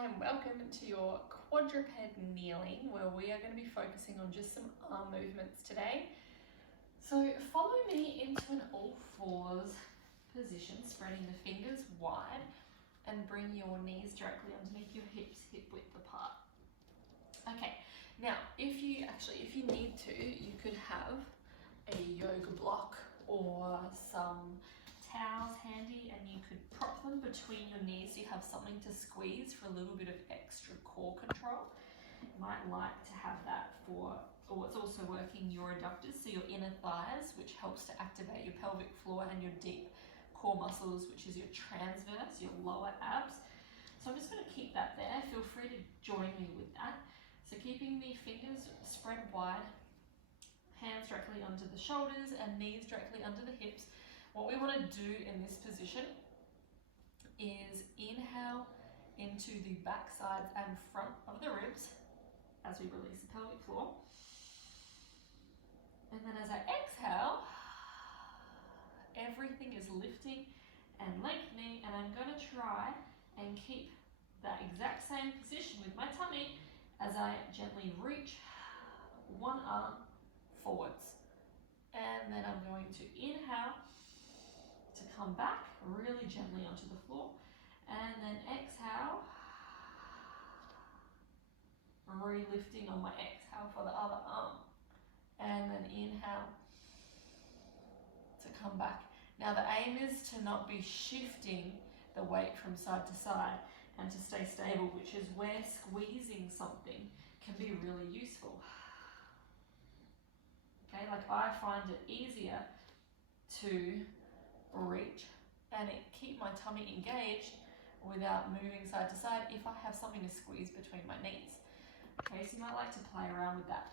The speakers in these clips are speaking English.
Hi and welcome to your quadruped kneeling, where we are going to be focusing on just some arm movements today. So follow me into an all fours position, spreading the fingers wide and bring your knees directly underneath your hips, hip width apart. Okay, now if you need to, you could have a yoga block or some towels handy, and you could prop them between your knees so you have something to squeeze for a little bit of extra core control. You might like to have that for, or it's also working your adductors, so your inner thighs, which helps to activate your pelvic floor, and your deep core muscles, which is your transverse, your lower abs. So I'm just going to keep that there. Feel free to join me with that. So keeping the fingers spread wide, hands directly under the shoulders and knees directly under the hips. What we want to do in this position is inhale into the back sides and front of the ribs as we release the pelvic floor. And then as I exhale, everything is lifting and lengthening, and I'm going to try and keep that exact same position with my tummy as I gently reach one arm forwards. And then I'm going to inhale to come back really gently onto the floor, and then exhale, re-lifting on my exhale for the other arm, and then inhale to come back. Now the aim is to not be shifting the weight from side to side and to stay stable, which is where squeezing something can be really useful. Okay, like I find it easier to reach and keep my tummy engaged without moving side to side if I have something to squeeze between my knees. Okay, so you might like to play around with that.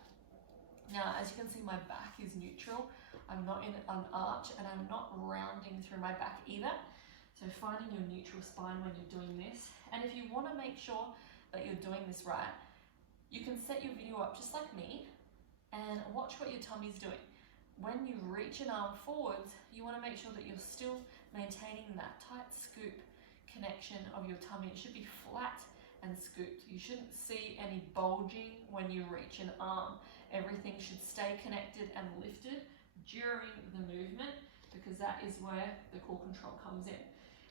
Now, as you can see, my back is neutral. I'm not in an arch, and I'm not rounding through my back either. So finding your neutral spine when you're doing this. And if you want to make sure that you're doing this right, you can set your video up just like me and watch what your tummy's doing. When you reach an arm forwards, you want to make sure that you're still maintaining that tight scoop connection of your tummy. It should be flat and scooped. You shouldn't see any bulging when you reach an arm. Everything should stay connected and lifted during the movement, because that is where the core control comes in.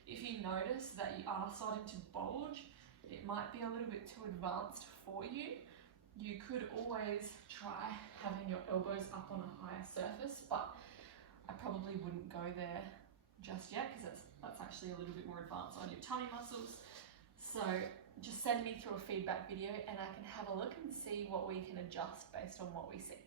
If you notice that you are starting to bulge, it might be a little bit too advanced for you. You could always try having your elbows up on a higher surface, but I probably wouldn't go there just yet, because that's actually a little bit more advanced on your tummy muscles. So just send me through a feedback video and I can have a look and see what we can adjust based on what we see.